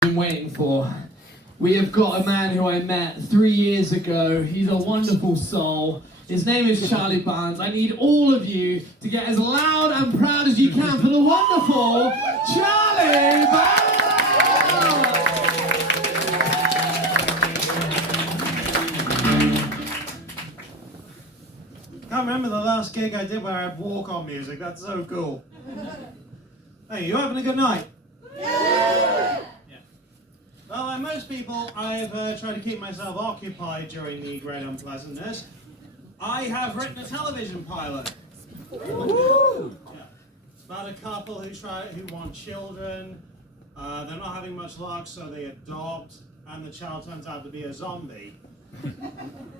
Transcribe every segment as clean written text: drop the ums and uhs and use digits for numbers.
Been waiting for. We have got a man who I met 3 years ago. He's a wonderful soul. His name is Charlie Barnes. I need all of you to get as loud and proud as you can for the wonderful Charlie Barnes! I can't remember the last gig I did where I had walk-on music. That's so cool. Hey, you having a good night? Yeah. Well, like most people, I've tried to keep myself occupied during the great unpleasantness. I have written a television pilot. Woo! Yeah. It's about a couple who want children. They're not having much luck, so they adopt, and the child turns out to be a zombie.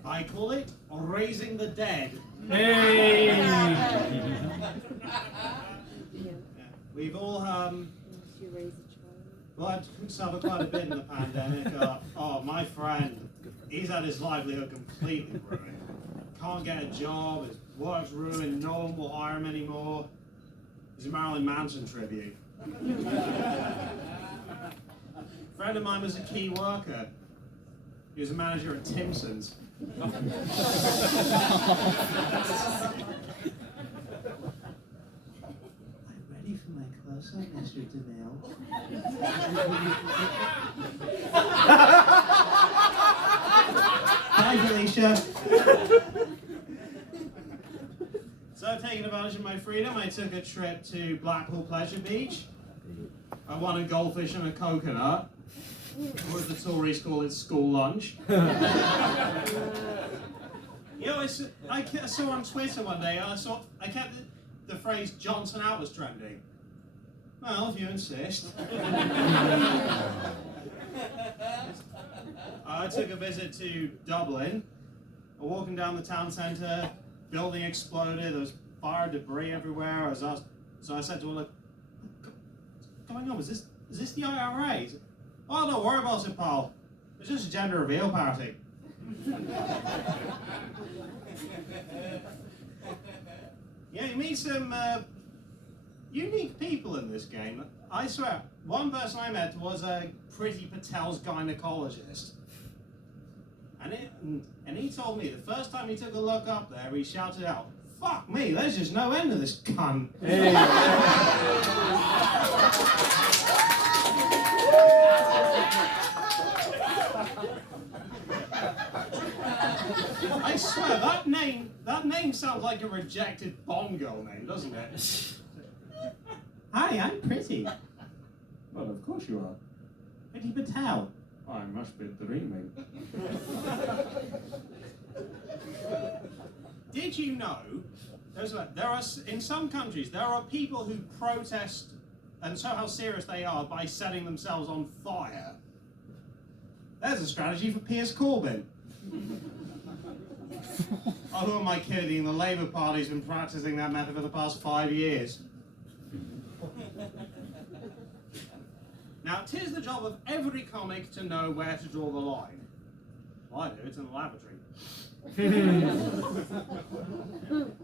I call it Raising the Dead. Hey! Yeah. We've all well, I've suffered quite a bit in the pandemic. My friend, he's had his livelihood completely ruined. Can't get a job, his work's ruined, no one will hire him anymore. He's a Marilyn Manson tribute. A friend of mine was a key worker. He was a manager at Timson's. Ready for my close-up, Mr. DeMille? Hi, Felicia. So, taking advantage of my freedom, I took a trip to Blackpool Pleasure Beach. I wanted goldfish and a coconut. Or as the Tories call it, school lunch. You know, I saw on Twitter one day, I kept the phrase Johnson out was trending. Well, if you insist. I took a visit to Dublin. Walking down the town centre, building exploded, there was fire debris everywhere. So I said to her, look, what's going on? Is this the IRA? Oh, don't worry about it, pal. It's just a gender reveal party. Yeah, you meet some unique people in this game. I swear, one person I met was a Priti Patel's gynecologist. And he told me the first time he took a look up there, he shouted out, "Fuck me, there's just no end to this cunt." Hey. I swear, that name sounds like a rejected Bond girl name, doesn't it? Hi, I'm Pretty. Well, of course you are. Priti Patel. I must be dreaming. Did you know, in some countries, there are people who protest and show how serious they are by setting themselves on fire? There's a strategy for Piers Corbyn. Oh, who am I kidding? The Labour Party's been practising that method for the past 5 years. Now, 'tis the job of every comic to know where to draw the line. Well, I do, it's in the lavatory.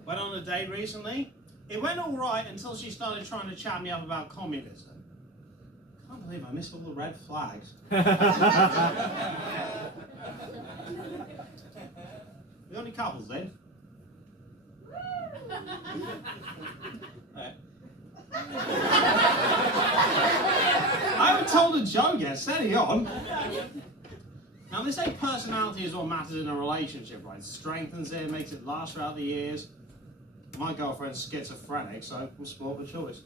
Went on a date recently. It went all right until she started trying to chat me up about communism. Can't believe I missed all the red flags. We got any couples then? I haven't told a joke yet, steady on. Now they say personality is what matters in a relationship, right? It strengthens it, makes it last throughout the years. My girlfriend's schizophrenic, so I'm sport the choice.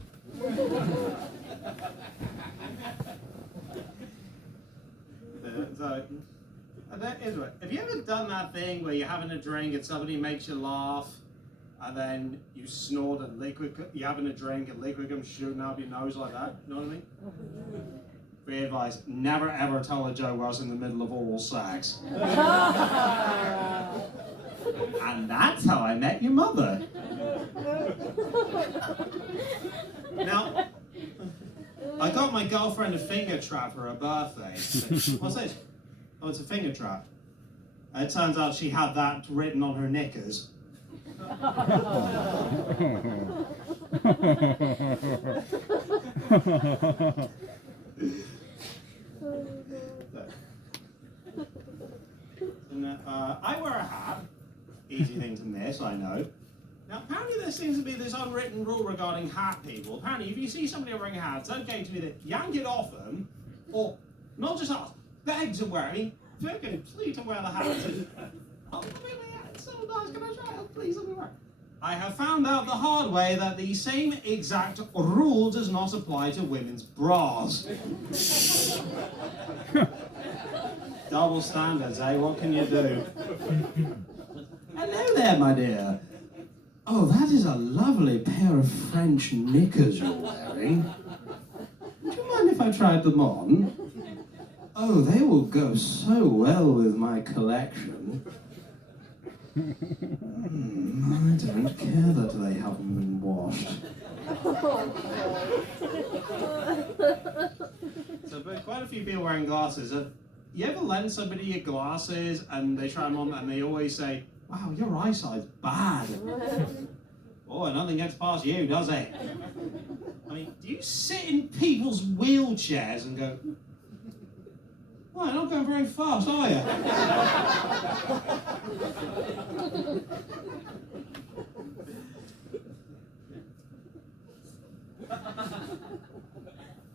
Have you ever done that thing where you're having a drink and somebody makes you laugh, and then you snort and you're having a drink and liquid comes shooting out your nose like that? You know what I mean? Free advice, never ever tell a joke while I was in the middle of oral sex. And that's how I met your mother. Now, I got my girlfriend a finger trap for her birthday. What's this? Oh, it's a finger trap. It turns out she had that written on her knickers. And, I wear a hat. Easy thing to miss, I know. Now, apparently there seems to be this unwritten rule regarding hat people. Apparently, if you see somebody wearing a hat, it's okay to either yank it off them, or not just ask, beg to wear it. I mean, fucking please to wear the hat. Oh, really? It's so nice. Can I try it? Please let me wear it. I have found out the hard way that the same exact rule does not apply to women's bras. Double standards, eh? What can you do? Hello there, my dear. Oh, that is a lovely pair of French knickers you're wearing. Would you mind if I tried them on? Oh, they will go so well with my collection. I don't care that they haven't been washed. So, but quite a few people wearing glasses. You ever lend somebody your glasses and they try them on and they always say, wow, your eyesight's bad. Oh, nothing gets past you, does it? I mean, do you sit in people's wheelchairs and go, well, you're not going very fast, are you?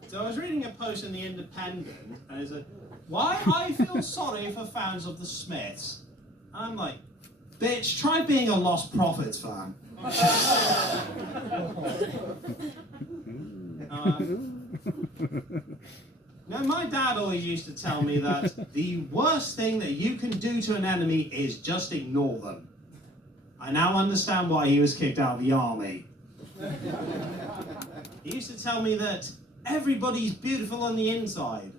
So I was reading a post in The Independent, and it said, why I feel sorry for fans of the Smiths. And I'm like, bitch, try being a Lost Prophets fan. Now, my dad always used to tell me that the worst thing that you can do to an enemy is just ignore them. I now understand why he was kicked out of the army. He used to tell me that everybody's beautiful on the inside.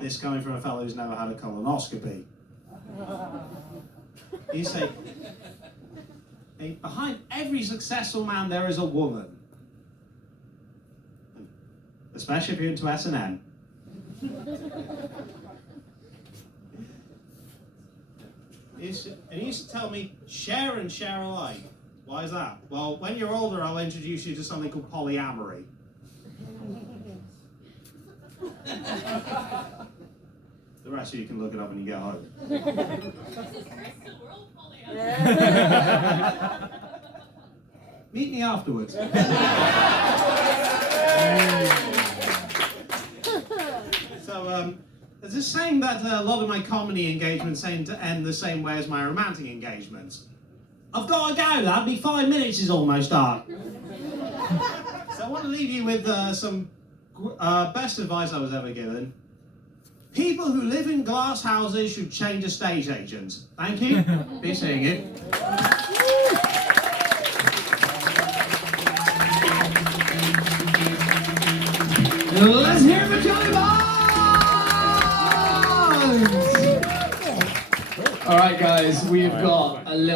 This coming from a fellow who's never had a colonoscopy. He used to say, hey, behind every successful man there is a woman. Especially if you're into S&M. And he used to tell me, share and share alike. Why is that? Well, when you're older, I'll introduce you to something called polyamory. The rest of you can look it up when you get home. This is Bristol, we're all polyamory. Meet me afterwards. So, there's this saying that a lot of my comedy engagements seem to end the same way as my romantic engagements. I've got to go, lad. My 5 minutes is almost up. So I want to leave you with some best advice I was ever given. People who live in glass houses should change estate agents. Thank you. Be seeing you. Let's hear it for Charlie Barnes! Alright guys, we've got a little